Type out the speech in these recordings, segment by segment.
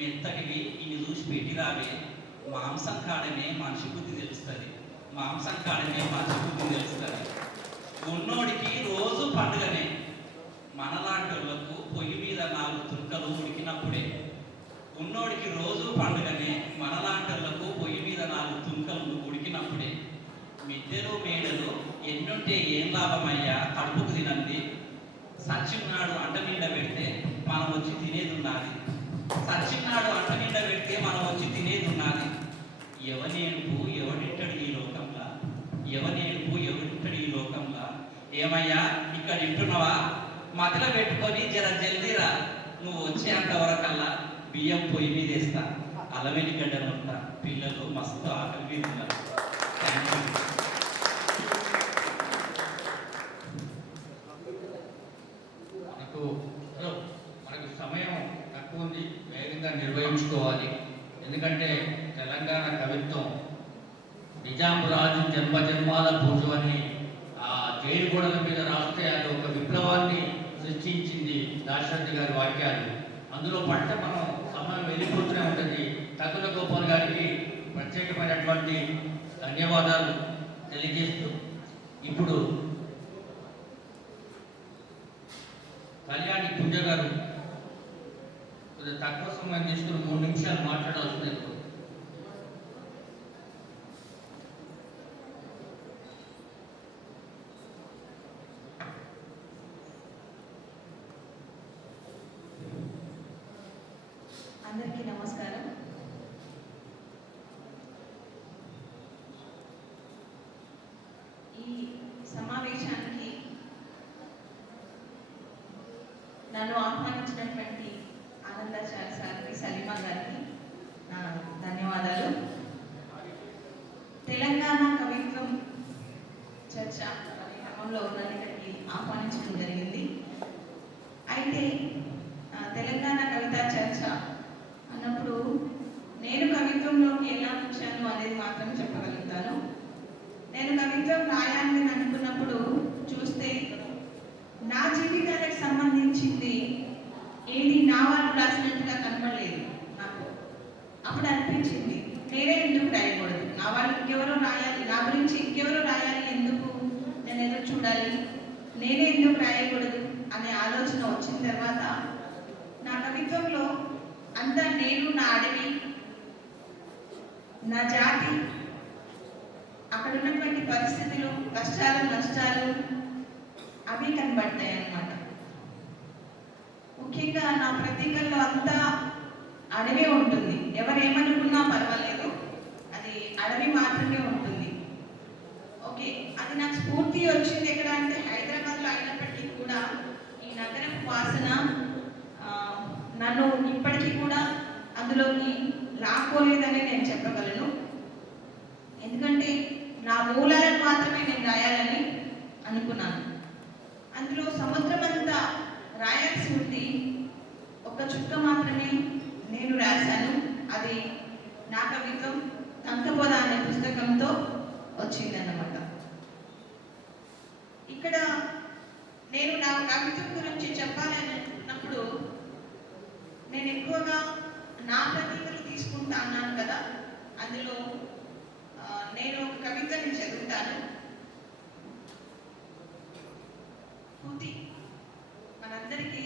మెత్తటివి ఇన్ని చూసి పెట్టిరావే, మాంసం కాడనే మనిషి బుద్ధి తెలుస్తుంది, మాంసం కాడనే మనిషి బుద్ధి తెలుస్తుంది. ఉన్నోడికి రోజు పండుగనే, మనలాంటి వాళ్ళకు పొయ్యి మీద 4 తుర్కలు ఉడికినప్పుడే. ఉన్నోడికి రోజు పండుగనే, మనలాంటి వాళ్ళకు పొయ్యి మీద 4 తుర్కలు ఉడికినప్పుడే. మిద్దెలు మేడలు ఎన్నుంటే ఏం లాభమయ్యా, కడుపుకు తినంది. సచ్చినాడు అంట నిండా పెడితే మనం వచ్చి తినేది ఉన్నది, సచ్చినాడు అంట నిండా పెడితే మనం వచ్చి తినేది ఉన్నది. ఎవనేడుపు ఎవడింటాడు ఈ లోకంలో, ఎవనేడుపు ఎవడింటాడు ఈ లోకంలో. ఏమయ్యా ఇక్కడ ఇంటున్నావా, మధ్యలో పెట్టుకొని జర జల్దీరా, నువ్వు వచ్చేంత వరకల్లా బియ్యం పొయ్యి మీద వేస్తా, అల్లవెల్లి గడ్డలు ఉంటా, పిల్లలు మస్తు ఆకలి మీద ఉన్నారు. Thank you. మనకు సమయం తక్కువ ఉంది, వేగంగా నిర్వహించుకోవాలి. ఎందుకంటే తెలంగాణ కవిత్వం నిజాం రాజు జన్మజన్మాల పూజ అని ఆ జైలు గోడల మీద రాస్తే అది ఒక విప్లవాన్ని సృష్టించింది దాశరథి గారి వాక్యాలు. అందులో పట్ల మనం సమయం వెళ్ళిపోతూనే ఉంటుంది. తగుల గోపాల్ గారికి ప్రత్యేకమైనటువంటి ధన్యవాదాలు తెలియజేస్తూ ఇప్పుడు కళ్యాణి కుంజ గారు కొద్దిగా తక్కువ సమయం తీసుకుని 3 నిమిషాలు మాట్లాడాల్సింది. అందరికీ నమస్కారం. ఈ సమావేశానికి నన్ను ఆహ్వానించినటువంటి ఆనందాచార్య సార్కి, సలీమా గారికి నా ధన్యవాదాలు. తెలంగాణ కవిత్వం చర్చ కార్యక్రమంలో నన్ను ఇక్కడికి ఆహ్వానించడం జరిగింది. అయితే తెలంగాణ కవితా చర్చ అన్నప్పుడు నేను కవిత్వంలోకి ఎలా వచ్చాను అనేది మాత్రం చెప్పగలుగుతాను. నేను కవిత్వం రాయాలని అనుకున్నప్పుడు చూస్తే నా జీవితానికి సంబంధించింది ఏది నా వాళ్ళు రాసినట్టుగా కనపడలేదు నాకు. అప్పుడు అనిపించింది నేనే ఎందుకు రాయకూడదు, నా వాళ్ళు ఇంకెవరో రాయాలి, నా గురించి ఇంకెవరో రాయాలి, ఎందుకు నేను ఎదురు చూడాలి, నేనే ఎందుకు రాయకూడదు అనే ఆలోచన వచ్చిన తర్వాత నా కవిత్వంలో అంతా నేను, నా అడవి, నా జాతి, అక్కడ ఉన్నటువంటి పరిస్థితులు, కష్టాలు, నష్టాలు అవి కనబడతాయి అన్నమాట. ముఖ్యంగా నా ప్రతీకల్లో అంతా అడవే ఉంటుంది. ఎవరేమనుకున్నా పర్వాలేదు, అది అడవి మాత్రమే ఉంటుంది. ఓకే, అది నాకు స్ఫూర్తి వచ్చింది ఎక్కడ అంటే హైదరాబాద్లో అయినప్పటికీ కూడా ఈ నగరపు వాసన నన్ను ఇప్పటికీ కూడా అందులోకి లాక్కోలేదని నేను చెప్పగలను. ఎందుకంటే నా మూలాలను మాత్రమే నేను రాయాలని అనుకున్నాను. అందులో సముద్రం అంతా రాయాల్సి ఉంది, ఒక చుక్క మాత్రమే నేను రాశాను. అది నా కవిత్వం కంకబోధ అనే పుస్తకంతో వచ్చిందన్నమాట. ఇక్కడ నేను నా కవిత్వం గురించి చెప్పాలని అనుకున్నప్పుడు నేను ఎక్కువగా నా ప్రతీకలు తీసుకుంటా అన్నాను కదా, అందులో నేను ఒక కవితని చదువుతాను. కుతి, మనందరికీ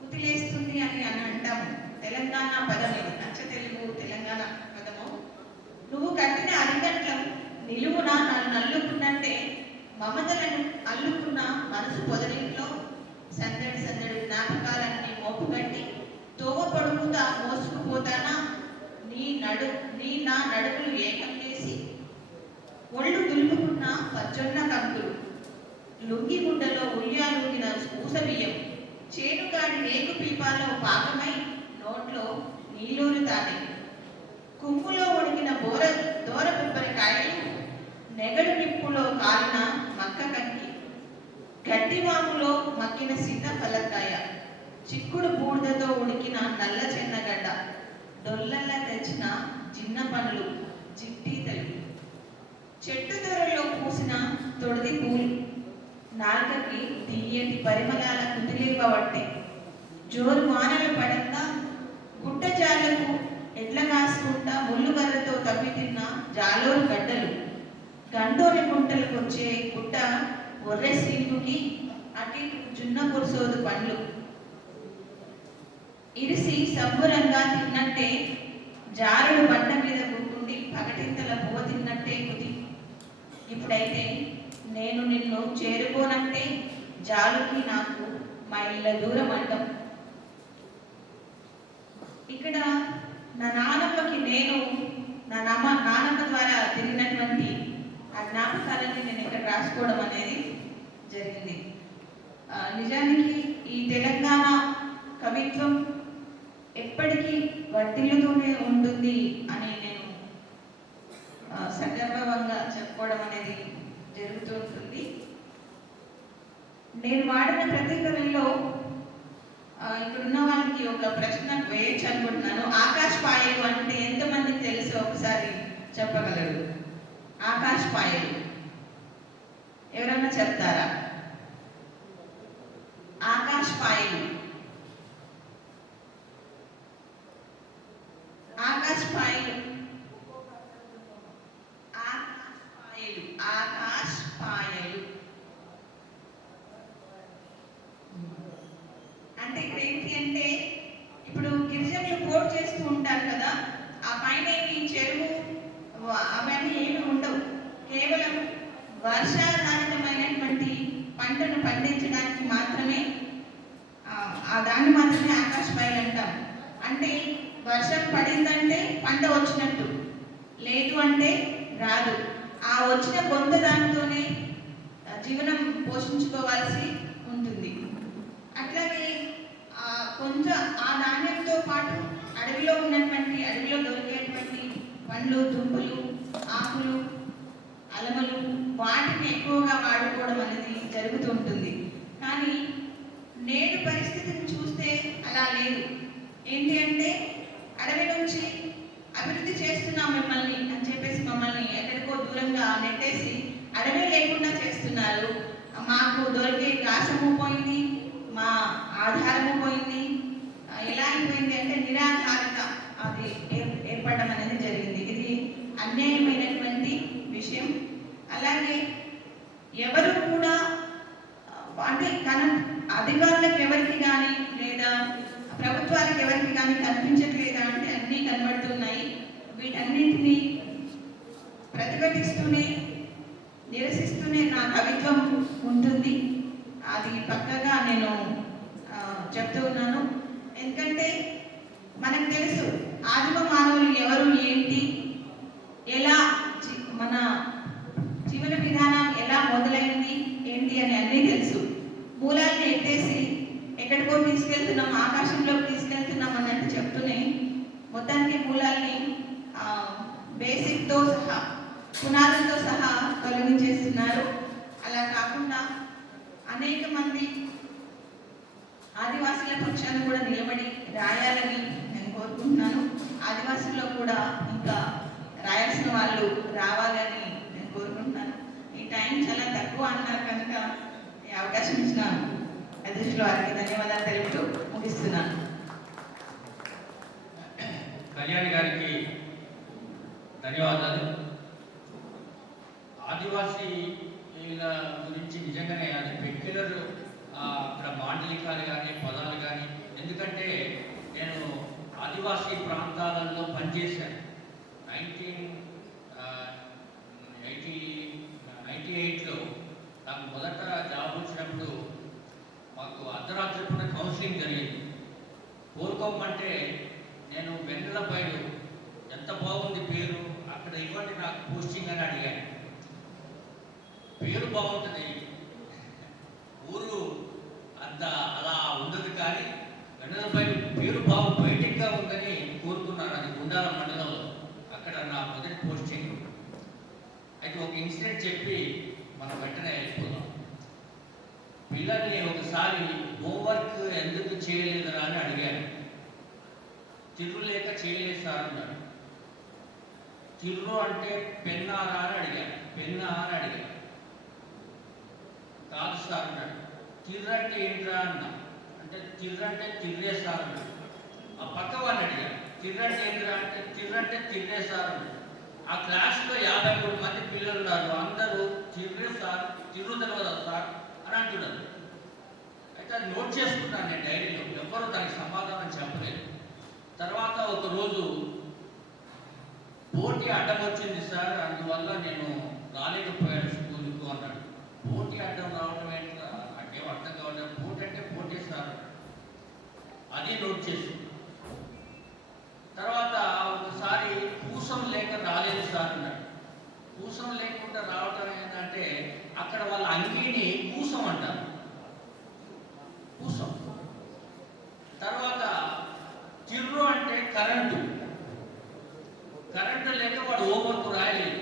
కుతిలేస్తుంది అని అంటాము. తెలంగాణ పదం ఇది, అచ్చ తెలుగు తెలంగాణ పదము. నువ్వు కట్టిన అరికట్లం నిలువున నన్ను అల్లుకున్నట్టే, మమతలను అల్లుకున్న మనసు పొదరింట్లో సందడి సందడి జ్ఞాపకాలన్నీ మోపుగట్టి తోవ పొడుగుతా మోసుకుపోతానా, నీ నా నడుములు ఏకం చేసి ఒళ్ళు దులుపుకున్న పచ్చొన్న కంకులు, లుంగి గుడ్డలో ఉయ్యాలూగిన ఊసబియ్యం, చేనుగాడి రేకు పీపాల్లో పాకమై నోట్లో నీలూరుతానే, కుమ్ములో ఉడికిన దోర కొబ్బరికాయలు, నెగడు నిప్పులో కాలిన మక్క కంకి, గడ్డివాములో మక్కిన సీత పలకాయ, చిక్కుడు బూడిదతో ఉడికిన నల్ల చెన్నగడ్డ, డొల్లల్లా తెచ్చిన చిన్న పండ్లు జిట్టీతలు, చెట్టు దొరలో పూసిన తొడిది పూలు, నాలుకకి తీయటి పరిమళాల కుదిలివ్వబట్టే, జోరు వానలు పడంగా గుట్ట జాలకు ఎడ్ల కాసుకుంటా ముళ్ళు కర్రతో తవ్వి తిన్న జాలోరు గడ్డలు, గండోని గుంటలకు వచ్చే గుట్ట ఒర్రె సీటుకి అటు ఇటు జున్న కురుసోదు పండ్లు, ఇరిసి సబ్బురంగా తిన్నట్టే జారుడు బండ మీద కూకుండి పగటింతల పువ్వ తిన్నట్టే కుది. ఇప్పుడైతే నేను నిన్ను చేరుకోనంటే జాలుకి నాకు మైళ్ళ దూరం అంటాం. ఇక్కడ నా నానమ్మకి నేను నా నానమ్మ ద్వారా తిరిగినటువంటి ఆ జ్ఞాపకాలని నేను ఇక్కడ రాసుకోవడం అనేది జరిగింది. నిజానికి ఈ తెలంగాణ కవిత్వం ఎప్పటికీ వర్ధిల్లుతూనే ఉంటుంది అని నేను సగర్వంగా చెప్పుకోవడం అనేది జరుగుతూ ఉంటుంది. నేను వాడిన ప్రతి కథల్లో ఇక్కడున్న వాళ్ళకి ఒక ప్రశ్న వేయచ్చు అనుకుంటున్నాను. ఆకాశ్ పాయలు అంటే ఎంతమందికి తెలుసు ఒకసారి చెప్పగలరు? ఆకాశ్ పాయలు ఎవరన్నా చెప్తారా? ఆకాశ్ పాయలు, ఆకాశ్ పాయలు, ఆకాశ్ పాయలు, ఆకాశ్ పాయలు అంటే ఇక్కడ ఏంటి అంటే, ఇప్పుడు గిరిజనులు పోటు చేస్తూ ఉంటారు కదా, ఆ పైన ఏమి చెరువు అవన్నీ ఏమి ఉండవు. కేవలం వర్షాధారితమైనటువంటి పంటను పండించడానికి మాత్రమే ఆ దాన్ని మాత్రమే ఆకాశ పాయలు అంటాం. అంటే వర్షం పడిందంటే పంట వచ్చినట్టు, లేదు అంటే రాదు. ఆ వచ్చిన కొంత దానితోనే జీవనం పోషించుకోవాల్సి ఉంటుంది. అట్లాగే కొంచెం ఆ ధాన్యంతో పాటు అడవిలో దొరికేటువంటి పండ్లు, దుంపలు, ఆకులు, అలమలు వాటిని ఎక్కువగా వాడుకోవడం అనేది జరుగుతూ ఉంటుంది. కానీ నేడు పరిస్థితిని చూస్తే అలా లేదు. ఏంటి అంటే అడవి నుంచి అభివృద్ధి చేస్తున్నాం మిమ్మల్ని అని చెప్పేసి మమ్మల్ని ఎక్కడికో దూరంగా నెట్టేసి అడవి లేకుండా చేస్తున్నారు. మాకు దొరికే గ్రాసము పోయింది, మా ఆధారము పోయింది. ఎలా అయిపోయింది అంటే నిరాధారత అది ఏర్పడడం అనేది జరిగింది. ఇది అన్యాయమైనటువంటి విషయం. అలాగే ఎవరు కూడా అంటే అధికారులకు ఎవరికి కానీ లేదా ప్రభుత్వాలకు ఎవరికి కానీ కనిపించట్లేదా అంటే అన్నీ కనబడుతున్నాయి. వీటన్నింటినీ ప్రతిఘటిస్తూనే నిరసిస్తూనే నా కవిత్వం ఉంటుంది. అది పక్కగా నేను చెప్తూ ఉన్నాను. ఎందుకంటే మనకు తెలుసు ఆదిమ మానవులు ఎవరు, ఏంటి, ఎలా మన జీవన విధానం ఎలా మొదలైంది ఏంటి అని అన్నీ తెలుసు. మూలాన్ని ఎత్తేసి ఎక్కడికో తీసుకెళ్తున్నాం, ఆకాశంలోకి తీసుకెళ్తున్నాం అన్నట్టు చెప్తూనే మొత్తానికి మూలాల్ని బేసిక్తో సహా పునాదులతో సహా తొలగించేస్తున్నారు. అలా కాకుండా అనేక మంది ఆదివాసుల పక్షాన్ని కూడా నిలబడి రాయాలని నేను కోరుకుంటున్నాను. ఆదివాసుల్లో కూడా ఇంకా రాయాల్సిన వాళ్ళు రావాలని నేను కోరుకుంటున్నాను. ఈ టైం చాలా తక్కువ అన్నారు కనుక ఈ అవకాశం ఇచ్చిన అధ్యక్షుల వారికి ధన్యవాదాలు తెలుపుతూ ముగిస్తున్నాను. కళ్యాణి గారికి ధన్యవాదాలు. ఆదివాసీల గురించి నిజంగానే అది పెక్యులర్ అక్కడ మాండలికాలు కానీ పదాలు కానీ, ఎందుకంటే నేను ఆదివాసీ ప్రాంతాలలో పనిచేశాను. 1998లో నాకు మొదట జాబ్ వచ్చినప్పుడు మాకు అర్ధరాత్రి పూట కౌన్సిలింగ్ జరిగింది. కోరుకోమంటే నేను వెన్నెలపైలు ఎంత బాగుంది పేరు, అక్కడ ఇవ్వండి నాకు పోస్టింగ్ అని అడిగాను. పేరు బాగుంటుంది, ఊరు అంత అలా ఉండదు, కానీ వెన్నెలపైలు పేరు బాగు బయటిక్గా ఉందని కోరుకున్నాను. అది గుండాల మండలంలో, అక్కడ నా మొదటి పోస్టింగ్. అయితే ఒక ఇన్సిడెంట్ చెప్పి మనం వెంటనే అయిపోదాం. పిల్లల్ని ఒకసారి హోంవర్క్ ఎందుకు చేయలేదురా అని అడిగాను. తిర్రు లేక చేయలేదు సార్ అన్నాడు. తిర్రు అంటే పెన్నారా అని అడిగాను. పెన్నా అని అడిగాను. కాదు సార్ అన్నాడు. తిర్రు అంటే ఏంట్రా అన్నా. అంటే తిర్రు అంటే తిర్రే సార్ అన్నాడు. ఆ పక్క వాడిని అడిగాను, చిర్రంటే ఏంటిరా అంటే చిర్రంటే చిర్రే సార్ అని. ఆ క్లాస్లో 53 మంది పిల్లలు ఉన్నారు, అందరూ చిర్రే సార్, చిర్రు తెలియదా సార్ అని అంటున్నారు. అయితే అది నోట్ చేసుకున్నాను నేను డైరీలో, ఎవ్వరూ దానికి సమాధానం చెప్పలేదు. తర్వాత ఒకరోజు పోటీ అడ్డం వచ్చింది సార్, అందువల్ల నేను రాలేకపోయాను స్కూల్కు అన్నాడు. పోటీ అడ్డం రావడం ఏంటో నాకేం అర్థం కావట్లేదు. పోటీ అంటే పోటీ సార్, అది నోట్ చేసుకున్నాను. తర్వాత ఒకసారి పూసం లేక రాలేదు సార్ అన్నాడు. పూసం లేకుండా రావటం ఏంటంటే అక్కడ వాళ్ళ అంగీని పూసం అంటారు, పూసం. తర్వాత చిర్రు అంటే కరెంటు, కరెంటు లేక వాడు హోంవర్క్ రాయలేదు.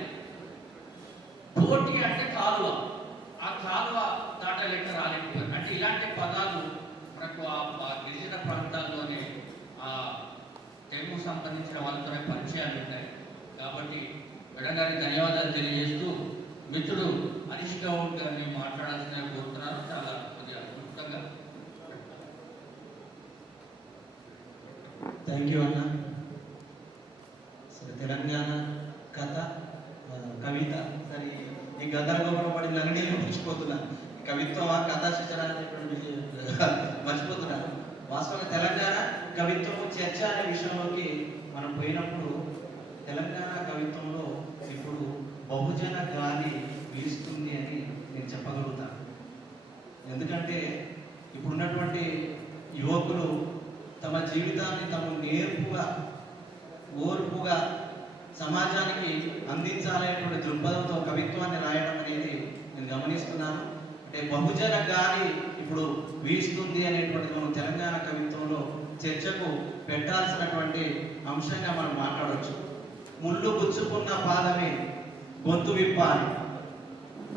పోటీ అంటే కాలువ, ఆ కాలువ దాటలేక రాలేకపోయారు. అంటే ఇలాంటి పదాలు మనకు ఆ గిరిజన ప్రాంతాల్లోనే ఆ తెలుగు సంబంధించిన వాళ్ళతోనే పరిచయాలు ఉంటాయి. కాబట్టి మేడం గారికి ధన్యవాదాలు తెలియజేస్తూ మిత్రుడు హరీష్ గౌడ్ గారిని మాట్లాడాల్సిన కోరుతున్నారు. చాలా కొద్దిగా క్లుప్తంగా. థ్యాంక్ యూ అన్న. సరే, తెలంగాణ కథ కవిత, సరే ఈ గందరగోళం పడి నన్ను మర్చిపోతున్నాను. కవిత్వం కథా శిక్షణ అనేటువంటి మర్చిపోతున్నాను. వాస్తవంగా తెలంగాణ కవిత్వము చర్చ అనే విషయంలోకి మనం పోయినప్పుడు తెలంగాణ కవిత్వంలో ఇప్పుడు బహుజన గాలి వీస్తుంది అని నేను చెప్పగలుగుతాను. ఎందుకంటే ఇప్పుడున్నటువంటి యువకులు తమ జీవితాన్ని తమ నేర్పుగా ఓర్పుగా సమాజానికి అందించాలనేటువంటి దృక్పథంతో కవిత్వాన్ని రాయడం అనేది నేను గమనిస్తున్నాను. అంటే బహుజన గాలి ఇప్పుడు వీస్తుంది అనేటువంటిది మనం తెలంగాణ కవిత్వంలో చర్చకు పెట్టాల్సినటువంటి అంశంగా మనం మాట్లాడవచ్చు. ముళ్ళు గుచ్చుకున్న పాదమే గొంతు విప్పాలి,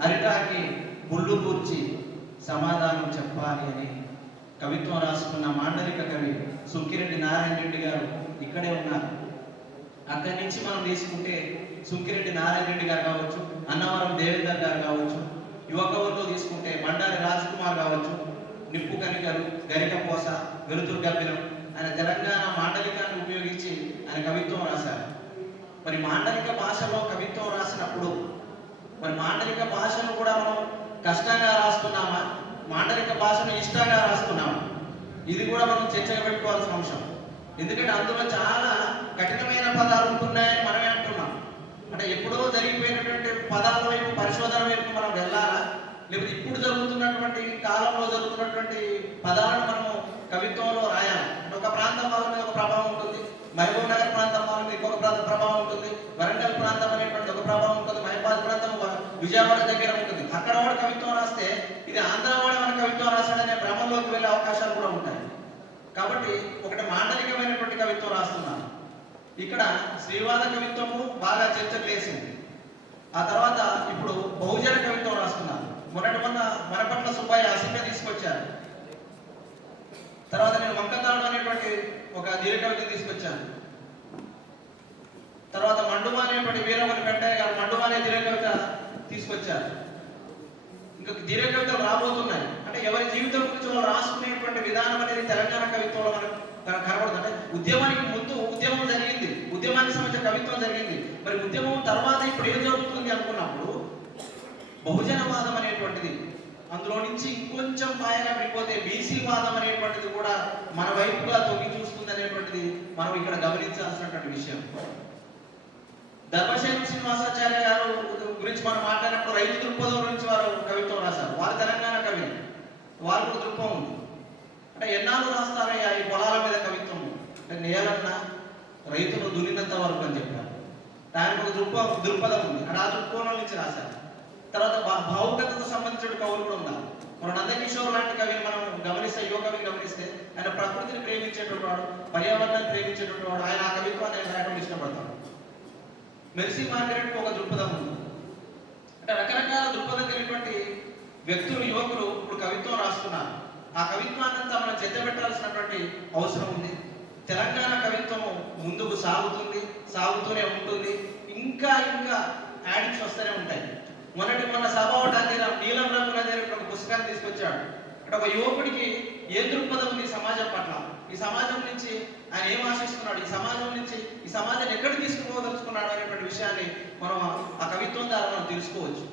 అరిటాకి ముళ్ళు కూర్చి సమాధానం చెప్పాలి అని కవిత్వం రాసుకున్న మాండలిక కవి సుంకిరెడ్డి నారాయణ రెడ్డి గారు ఇక్కడే ఉన్నారు. అక్కడి నుంచి మనం తీసుకుంటే సుంకిరెడ్డి నారాయణ రెడ్డి గారు కావచ్చు, అన్నవరం దేవేందర్ గారు కావచ్చు, యువకవుల్లో తీసుకుంటే బండారి రాజ్ కుమార్ కావచ్చు, నిప్పు కనికలు, గరికపోస, వెలుతురు గబ్బిలం, ఆయన తెలంగాణ మాండలికాన్ని ఉపయోగించి ఆయన కవిత్వం రాశారు. మరి మాండలిక భాషలో కవిత్వం రాసినప్పుడు మరి మాండలిక భాషను కూడా మనం కష్టంగా రాస్తున్నామా, మాండలిక భాషను ఇష్టంగా రాస్తున్నామా, ఇది కూడా మనం చర్చగా పెట్టుకోవాల్సిన అంశం. ఎందుకంటే అందులో చాలా కఠినమైన పదాలు ఉంటున్నాయని మనమే అంటున్నాం. అంటే ఎప్పుడో జరిగిపోయినటువంటి పదాల వైపు, పరిశోధన వైపు మనం వెళ్ళాలా, లేకపోతే ఇప్పుడు జరుగుతున్నటువంటి కాలంలో జరుగుతున్నటువంటి పదాలను మనము కవిత్వంలో రాయాలి. అంటే ఒక ప్రాంతం వాళ్ళ మీద ఒక ప్రభావం ఉంటుంది, మహబూబ్ నగర్ ప్రాంతం వాళ్ళ మీద ఇంకొక ప్రభావం ఉంటుంది, వరంగల్ ప్రాంతం అనేటువంటి ఒక ప్రభావం ఉంటుంది, మహబాద్ ప్రాంతం విజయవాడ దగ్గర ఉంటుంది. అక్కడ వాడు కవిత్వం రాస్తే ఇది ఆంధ్ర వాడు మన కవిత్వం రాస్తాడనే భ్రమంలోకి వెళ్ళే అవకాశాలు కూడా ఉంటాయి. కాబట్టి ఒకటి మాండలికమైనటువంటి కవిత్వం రాస్తున్నాను. ఇక్కడ శ్రీవాద కవిత్వము బాగా చర్చకు లేసింది. ఆ తర్వాత ఇప్పుడు బహుజన కవిత్వం రాస్తున్నాను. మొన్న మనపట్ల సుబ్బయ్య అసెంబ్లీ తీసుకొచ్చారు. తర్వాత నేను వంకతాడు అనేటువంటి ఒక దీర్ఘ కవితను తీసుకొచ్చాను. తర్వాత మండువా అనేటువంటి వీరమణి వెంకయ్య గారు మండువా అనే దీర్ఘ కవిత తీసుకొచ్చారు. ఇంకా దీర్ఘ కవితలు రాబోతున్నాయి. అంటే ఎవరి జీవితం గురించి వాళ్ళు రాసుకునేటువంటి విధానం అనేది తెలంగాణ కవిత్వంలో మనకు కనబడుతుంది. అంటే ఉద్యమానికి ముందు ఉద్యమం జరిగింది, ఉద్యమానికి సంబంధించిన కవిత్వం జరిగింది. మరి ఉద్యమం తర్వాత ఇప్పుడు ఏం జరుగుతుంది అనుకున్నప్పుడు బహుజనవాదం అనేటువంటిది అందులో నుంచి ఇంకొంచెం పాయగా పడిపోతే బీసీ వాదం అనేటువంటిది కూడా మన వైపుగా తొంగి చూస్తుంది అనేటువంటిది మనం ఇక్కడ గమనించాల్సినటువంటి విషయం. ధర్మశేఖర శ్రీనివాసాచార్య గారు గురించి మనం మాట్లాడినప్పుడు రైతు దృక్పథం గురించి వారు కవిత్వం రాశారు. వారు తెలంగాణ కవి, వారు కూడా దృక్పథం ఉంది. అంటే ఎన్నాళ్ళు రాస్తారయ్యా ఈ పొలాల మీద కవిత్వం, అంటే నేలన్నా రైతులు దున్నినంత వరకు అని చెప్పారు. దానికి ఒక దృక్పథం ఉంది, అంటే ఆ దృక్పథం నుంచి రాశారు. తర్వాత భావుకతకు సంబంధించిన కవులు కూడా ఉన్నారు. మన నందకిషోర్ లాంటి కవిని మనం గమనిస్తే, యువ కవిని గమనిస్తే ఆయన ప్రకృతిని ప్రేమించేటువంటి వాడు, పర్యావరణాన్ని ప్రేమించేటువంటి వాడు. ఆయన ఆ కవిత్వాన్ని ఆయన రాయడం ఇష్టపడతాడు. మెర్సీ మార్గరెట్కి ఒక దృక్పథం ఉంది. అంటే రకరకాల దృక్పథం కలిగినటువంటి వ్యక్తులు, యువకులు ఇప్పుడు కవిత్వం రాస్తున్నారు. ఆ కవిత్వాన్ని అంతా మనం చెత్తబెట్టాల్సినటువంటి అవసరం ఉంది. తెలంగాణ కవిత్వము ముందుకు సాగుతూనే ఉంటుంది. ఇంకా యాడిక్స్ వస్తూనే ఉంటాయి. మొన్న సభావటాన్ని నీలం రంగుల ఒక పుస్తకాన్ని తీసుకొచ్చాడు. అంటే ఒక యువకుడికి ఏ దృక్పథం ఉంది సమాజం పట్ల, ఈ సమాజం నుంచి ఆయన ఏం ఆశిస్తున్నాడు, ఈ సమాజం నుంచి ఈ సమాజాన్ని ఎక్కడికి తీసుకుపోదలుచుకున్నాడు అనేటువంటి విషయాన్ని మనం ఆ కవిత్వం ద్వారా మనం తెలుసుకోవచ్చు.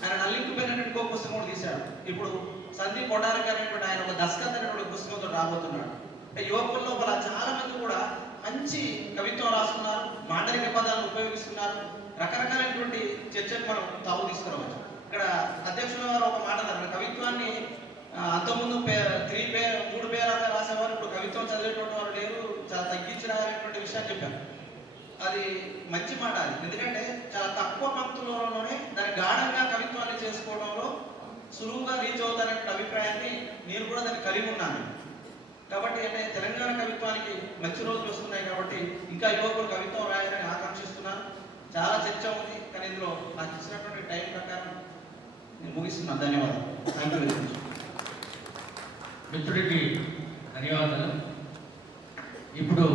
ఆయన నల్లింకుపోయినటువంటి ఇంకో పుస్తకం కూడా తీశాడు. ఇప్పుడు సందీప్ కొడారికి అనేటువంటి ఆయన ఒక దస్కత్ అనేటువంటి పుస్తకంతో రాబోతున్నాడు. యువకుల లోపల చాలా మంది కూడా మంచి కవిత్వం రాస్తున్నారు, మాండలిక పదాలను ఉపయోగిస్తున్నారు. రకరకాలైనటువంటి చర్చకు మనం తావు తీసుకురావచ్చు. ఇక్కడ అధ్యక్షుల వారు ఒక మాట అన్నారు, కవిత్వాన్ని అంతకుముందు 3 పేరాగా రాసేవారు, ఇప్పుడు కవిత్వం చదివేటువంటి వారు లేరు, చాలా తగ్గించి రాయాలనేటువంటి విషయాన్ని చెప్పారు. అది మంచి మాట. అది ఎందుకంటే చాలా తక్కువ పంక్తులలోనే దాని గాఢంగా కవిత్వాన్ని చేసుకోవడంలో సులువుగా రీచ్ అవుతారనే అభిప్రాయాన్ని నేను కూడా దాన్ని కలిగి ఉన్నాను. కాబట్టి అంటే తెలంగాణ కవిత్వానికి మంచి రోజులు వస్తున్నాయి కాబట్టి ఇంకా యువకులు కవిత్వం రాయాలని ఆకాంక్షిస్తున్నాను. చాలా చర్చ ఉంది, కానీ ఇందులో నాకు ఇచ్చినటువంటి టైం ప్రకారం నేను ముగిస్తున్నాను. ధన్యవాదాలు. Thank you very much. మిత్రుడికి ధన్యవాదాలు. ఇప్పుడు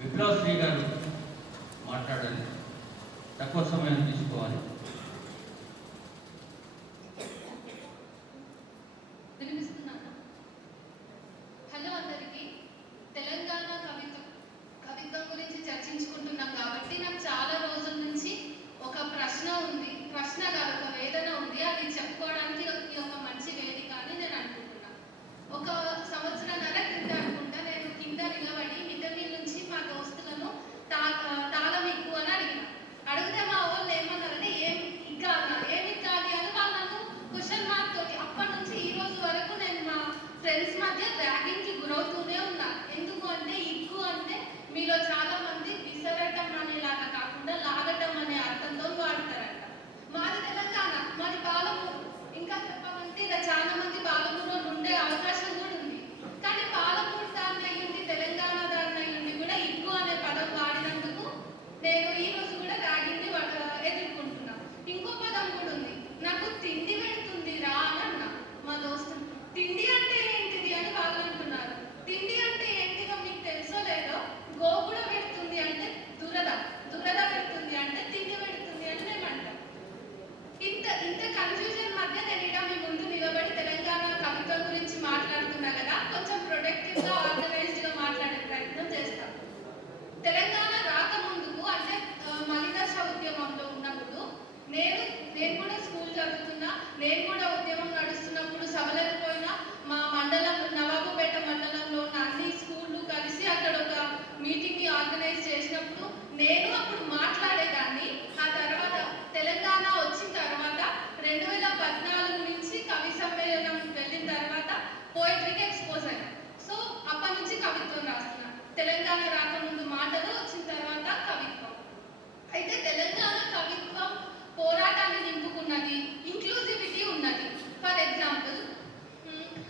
విప్లవ్ శ్రీ గారు మాట్లాడాలి, తక్కువ సమయం తీసుకోవాలి. వినిపిస్తున్నాను. హలో అందరికీ. తెలంగాణ కవిత్వం గురించి చర్చించుకుంటున్నాం కాబట్టి నాకు చాలా రోజుల నుంచి ఒక ప్రశ్న ఉంది, ప్రశ్న కాదు ఒక వేదన ఉంది. అది చెప్పుకోవడానికి ఒక మంచి వేదిక అని నేను అనుకుంటున్నాను. ఒక సంవత్సరంన్నర కింద అనుకుంటా నేను కింద నిలబడి మిద్దెమీద నుంచి మా దోస్తులను తాళం ఎక్కువ అని అడిగితే మా వాళ్ళు ఏమన్నారంటే ఏం ఇంకా అన్నారు, ఏమి కాదు అని వాళ్ళు నన్ను క్వశ్చన్ మార్క్ తోటి అప్పటి నుంచి ఈ రోజు వరకు నేను మా ఫ్రెండ్స్ మధ్య ర్యాగింగ్కి గురవుతూనే ఉన్నా. ఎందుకు అంటే ఇగ్గు అంటే మీలో చాలా మంది విసరటం అనేలాగా కాకుండా లాగటం అనే అర్థంతో వాడతారంట. మాది తెలంగాణ, మాది పాలమూరు. ఇంకా చెప్పాలంటే ఇలా చాలా మంది పాలమూరులో ఉండే అవకాశం కూడా ఉంది. కానీ పాలమూరు దారిన అయ్యింది, తెలంగాణ దారిన అయ్యింది కూడా ఇగ్గు అనే పదం వాడినందుకు నేను ఈ రోజు కూడా ర్యాగింగ్ని ఎదుర్కొంటున్నా. ఇంకో పదం కూడా ఉంది, నాకు తిండి పెడుతుంది రా అని అన్నా మా దోస్తులు. తిండి అంటే ఏంటిది అని వాళ్ళు అంటున్నారు. తిండి అంటే ఏంటిదో మీకు తెలుసో లేదో, గోకుడ పెడుతుంది అంటే దురద పెడుతుంది అంటే తిండి పెడుతుంది అని మేము అంటాం. ఇంత కన్ఫ్యూజన్ మధ్య నేను ఇక్కడ మీ ముందు నిలబడి తెలంగాణ కవిత్వం గురించి మాట్లాడుతున్నా కదా, కొంచెం ప్రొడక్టివ్గా ఆర్గనైజ్డ్గా మాట్లాడే ప్రయత్నం చేస్తాం. తెలంగాణ రాకముందుకు అంటే మలిదశ ఉద్యమంలో ఉన్నప్పుడు నేను కూడా స్కూల్ చదువుతున్నా, నేను కూడా ఉద్యమం నడుస్తున్నప్పుడు సభలకు పోయినా మా మండలం నవాబుపేట మండలంలో ఉన్న అన్ని స్కూళ్ళు కలిసి అక్కడ ఒక మీటింగ్ని ఆర్గనైజ్ చేసినప్పుడు నేను అప్పుడు మాట్లాడేదాన్ని. ఆ తర్వాత తెలంగాణ వచ్చిన తర్వాత 2014 నుంచి కవి సమ్మేళనం వెళ్ళిన తర్వాత పోయిటరీకి ఎక్స్పోజ్ అయ్యాను. సో అప్పటి నుంచి కవిత్వం రాస్తున్నా. తెలంగాణ రాకముందు మాటలు, వచ్చిన తర్వాత కవిత్వం. అయితే తెలంగాణ కవిత్వం పోరాటాన్ని నింపుకున్నది, ఇంక్లూజివిటీ ఉన్నది. ఫర్ ఎగ్జాంపుల్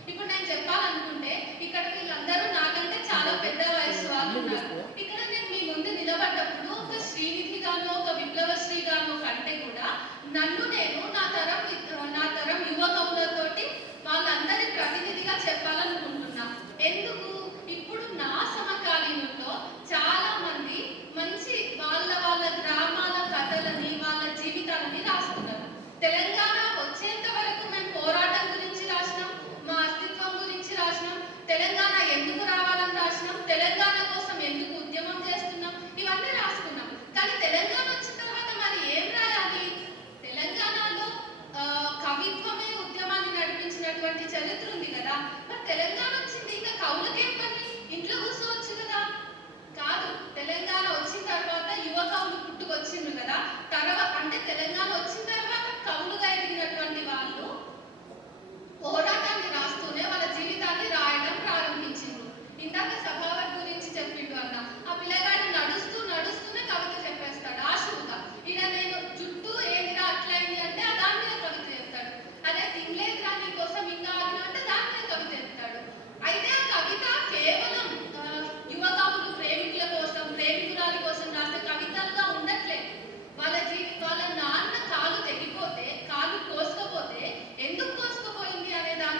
ఇప్పుడు నేను చెప్పాలనుకుంటే ఇక్కడ వీళ్ళందరూ నాకంటే చాలా పెద్ద వయసు వాళ్ళు ఉన్నారు. ఇక్కడ నేను మీ ముందు నిలబడ్డప్పుడు ఒక శ్రీనిధి గాను ఒక విప్లవశ్రీ గాను కంటే కూడా నన్ను నేను నా తరం యువ కవులతోటి వాళ్ళందరి ప్రతినిధిగా చెప్పాలనుకుంటున్నా. ఎందుకు? ఇప్పుడు నా సమకాలీనుల్లో చాలా మంది మంచి వాళ్ళ గ్రామాల కథలని, వాళ్ళ జీవితాలని రాస్తున్నారు. తెలంగాణ వచ్చేంత వరకు మేము పోరాటం గురించి రాసినాం, మా అస్తిత్వం గురించి రాసినాం, తెలంగాణ ఎందుకు రావాలని రాసినాం, తెలంగాణ కోసం ఎందుకు ఉద్యమం చేస్తున్నాం, ఇవన్నీ రాసుకున్నాం. కానీ తెలంగాణ వచ్చిన తర్వాత మరి ఏం రాయాలి? తెలంగాణలో కవిత్వమే ఉద్యమాన్ని నడిపించినటువంటి చరిత్ర ఉంది కదా. మరి తెలంగాణ వచ్చింది, ఇంకా కవులకేం పని? ఇంట్లో కూర్చోవచ్చు కదా. కాదు, తెలంగాణ వచ్చిన తర్వాత యువ కవులు పుట్టుకొచ్చిండ్రు కదా. తర్వాత అంటే తెలంగాణ వచ్చిన తర్వాత కవులుగా ఎదిగినటువంటి వాళ్ళు పోరాటాన్ని రాస్తూనే వాళ్ళ జీవితాన్ని రాయడం ప్రారంభించిండ్రు. ఇందాక సభావర్ గురించి చెప్పిండు అన్న, ఆ పిల్లగాడు నడుస్తూనే కవిత చెప్పేస్తాడు ఆశువుగా. ఇలా నేను జుట్టు ఏదిరా అట్లయింది అంటే దాని మీద కవిత చెప్తాడు. అదే తినలేదురా నీ కోసం ఇంకా ఆగిన అంటే దాని మీద కవిత చెప్తాడు. అయితే ఆ కవిత కేవలం యువ కవులు ప్రేమికుల కోసం, ప్రేమికురాలి కోసం రాసే కవితలుగా ఉండట్లేదు. వాళ్ళ నాన్న కాలు తెగిపోతే, కాలు కోసుకపోతే ఎందుకు కోసుకుపోయింది అనే దాని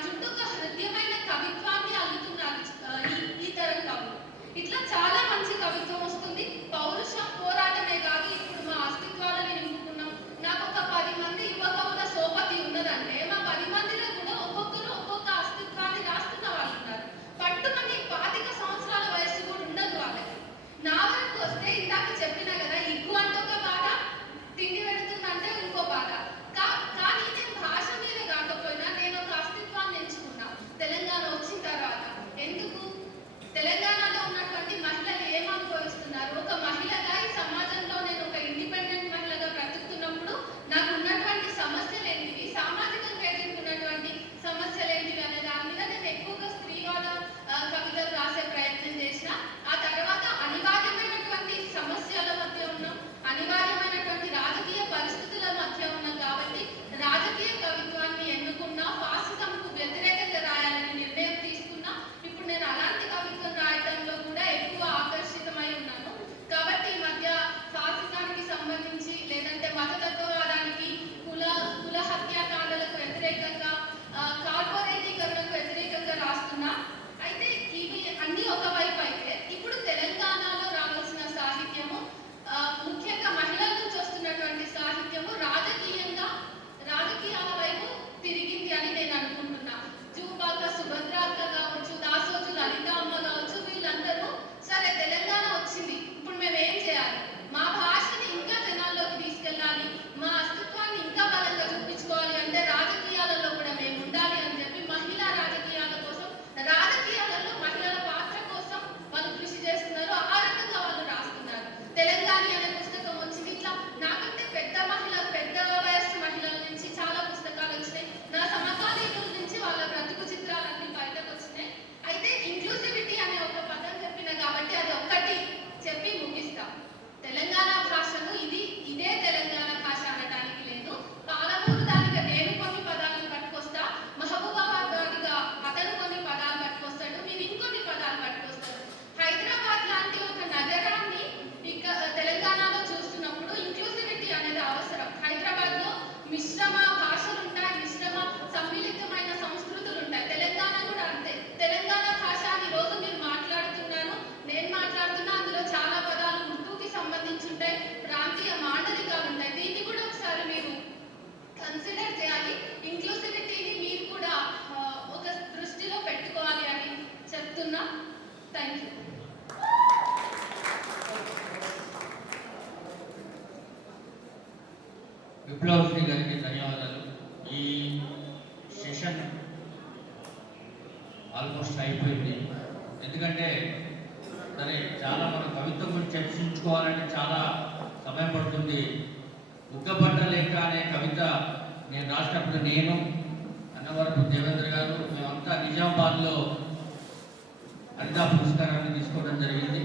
విప్లవశ్రీ గారికి ధన్యవాదాలు. ఈ సెషన్ ఆల్మోస్ట్ అయిపోయింది. ఎందుకంటే సరే చాలా మన కవిత్వం గురించి చర్చించుకోవాలంటే చాలా సమయం పడుతుంది. ఉగ్గబడ్డ లేఖ అనే కవిత నేను రాసినప్పుడు నేను అన్నవరపు దేవేంద్ర గారు మేమంతా నిజామాబాద్లో హరితా పురస్కారాన్ని తీసుకోవడం జరిగింది.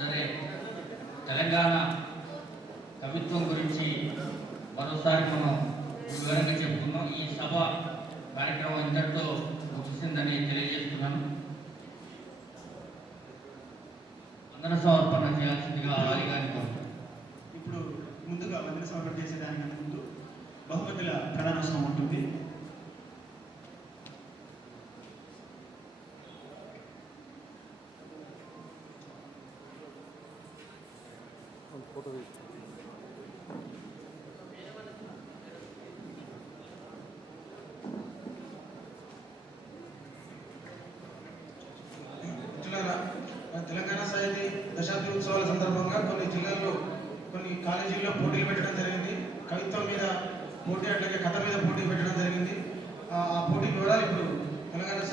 సరే తెలంగాణ కవిత్వం గురించి మరోసారి మనం వివరంగా చెప్పుకున్నాం. ఈ సభ కార్యక్రమం ఇంతటితో ముగిసిందని తెలియజేస్తున్నాను. వందన సమర్పణ చేయాల్సిందిగా వారి గారిని కోరుతున్నాను. ఇప్పుడు ముందుగా వందన సమర్పణ చేసేదానికన్నా ముందు బహుమతుల ప్రధానోత్సవం ఉంటుంది. తెలంగాణ సాహితీ దశాబ్ది ఉత్సవాల సందర్భంగా కొన్ని జిల్లాల్లో కొన్ని కాలేజీల్లో పోటీలు పెట్టడం జరిగింది. కవిత్వం మీద పోటీ, అట్లాగే కథ మీద పోటీ పెట్టడం జరిగింది. ఆ పోటీ వివరాలు ఇప్పుడు